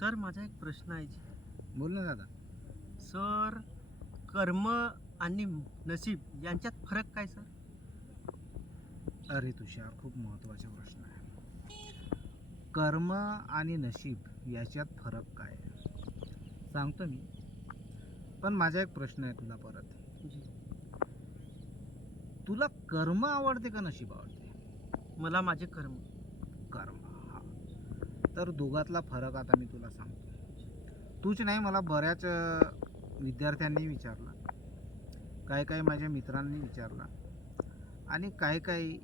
Sir माझा एक प्रश्न आहे जी. बोल ना दादा. सर कर्म आणि नशीब यांच्यात फरक काय सर? अरे तुषार खूप महत्त्वाचा प्रश्न आहे. कर्म आणि नशीब याच्यात फरक काय सांगतो मी. पण माझा एक प्रश्न आहे तुला परत. तुला कर्म आवडते का नशीब आवडते? मला माझे कर्म. कर्म. तर दोघातला फरक आता मी तुला सांगतो. तूच नाही मला बऱ्याच विद्यार्थ्यांनी विचारलं. काही काही माझ्या मित्रांनी विचारला. आणि काही काही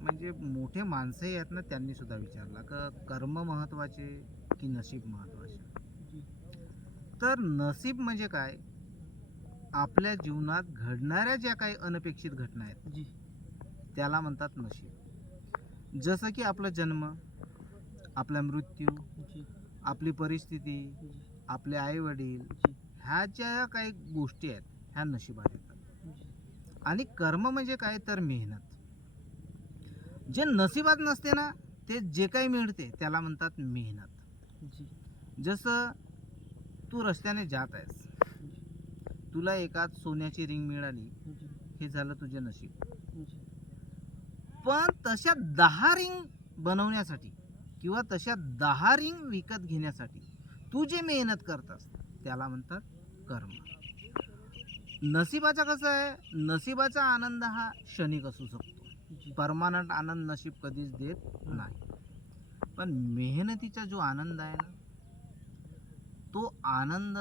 म्हणजे मोठे माणसंही आहेत ना त्यांनी सुद्धा विचारला. का कर्म महत्त्वाचे की नशीब महत्त्वाचे तर नशीब म्हणजे काय? आपल्या जीवनात घडणाऱ्या ज्या काही अनपेक्षित घटना आहेत जी. त्याला म्हणतात नशीब. जसं की आपला जन्म आपला मृत्यू आपली परिस्थिती आपले आई वडील जी. ह्या ज्या काही गोष्टी आहेत ह्या नशिबात येतात. आणि कर्म म्हणजे काय तर मेहनत. जे नशिबात नसते ना ते जे काही मिळते त्याला म्हणतात मेहनत. जसं तू रस्त्याने जात आहेस. तुला एकात सोन्याची रिंग मिळाली हे झालं तुझे नशीब. पण तशा दहा रिंग बनवण्यासाठी किंवा तशा दहा रिंग विकत घेण्यासाठी तू जे मेहनत करतास त्याला म्हणतात कर्म. नशिबाचा कसं आहे? नशिबाचा आनंद हा क्षणिक असू शकतो. परमानंट आनंद नशीब कधीच देत नाही. पण मेहनतीचा जो आनंद आहे ना तो आनंद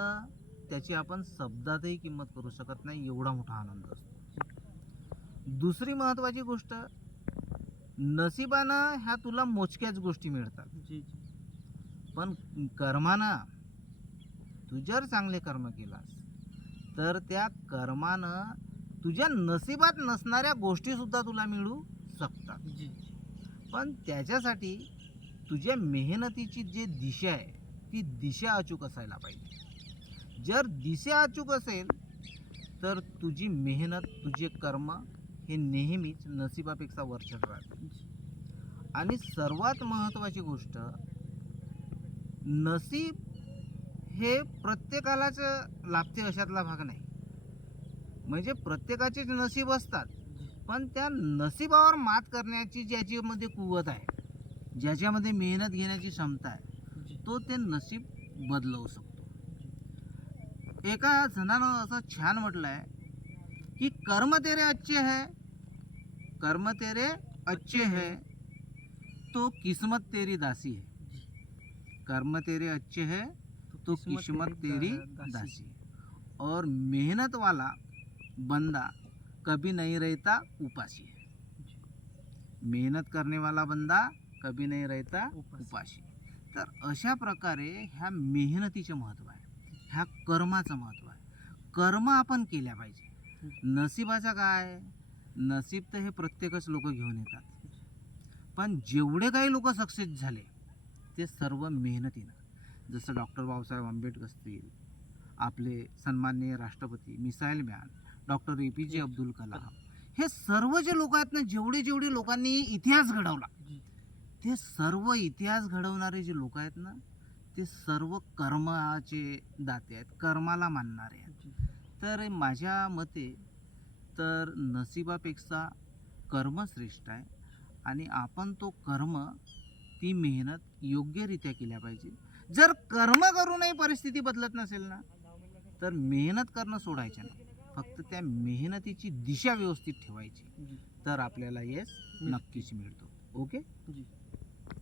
त्याची आपण शब्दातही किंमत करू शकत नाही एवढा मोठा आनंद असतो. दुसरी महत्वाची गोष्ट नशिबानं ह्या तुला मोजक्याच गोष्टी मिळतात. जी जी. पण कर्मानं तू जर चांगले कर्म केलास तर त्या कर्मानं तुझ्या नशिबात नसणाऱ्या गोष्टी सुद्धा तुला मिळू शकतात. जी पण त्याच्यासाठी तुझ्या मेहनतीची जी दिशा आहे ती दिशा अचूक असायला पाहिजे. जर दिशा अचूक असेल तर तुझी मेहनत तुझे कर्म हे नेहमीच नशिबापेक्षा वरचढ राहते. आणि सर्वात महत्त्वाची गोष्ट नसीब हे प्रत्येकालाच लाभते अशातला भाग नाही. म्हणजे प्रत्येकाचेच नसीब असतात पण त्या नशिबावर मात करण्याची ज्याच्यामध्ये कुवत आहे ज्याच्यामध्ये मेहनत घेण्याची क्षमता आहे तो ते नसीब बदलवू शकतो. एका जणानं असं छान म्हटलं आहे की कर्म तेरे अच्छे है कर्म तेरे अच्छे है। तो किस्मत तेरी दासी है। कर्म तेरे अच्छे है तो किस्मत तेरी दासी है। और मेहनत वाला बंदा कभी नहीं रहता उपासी है। मेहनत करने वाला बंदा कभी नहीं रहता उपासी. उपाशी तर अशा प्रकारे ह्या मेहनतीचे महत्त्व आहे ह्या कर्माचं महत्त्व आहे। कर्म आपण केल्या पाहिजे नशिबाचा काय? नसीब तर हे प्रत्येकच लोक घेऊन येतात. पण जेवढे काही लोक सक्सेस झाले ते सर्व मेहनतीनं. जसं डॉक्टर बाबासाहेब आंबेडकर असतील आपले सन्माननीय राष्ट्रपती missile man doctor A P J Abdul Kalam हे सर्व जे लोक आहेत ना जेवढे जेवढे लोकांनी इतिहास घडवला ते सर्व इतिहास घडवणारे जे लोक आहेत ना ते सर्व कर्माचे दाते आहेत कर्माला मानणारे आहेत. तर माझ्या मते तर नशिबापेक्षा कर्म श्रेष्ठ आहे. आणि आपण तो कर्म ती मेहनत योग्यरित्या केल्या पाहिजे. जर कर्म करूनही परिस्थिती बदलत नसेल ना तर मेहनत करणं सोडायचं नाही. फक्त त्या मेहनतीची दिशा व्यवस्थित ठेवायची. तर आपल्याला यश नक्कीच मिळतो. ओके? जी.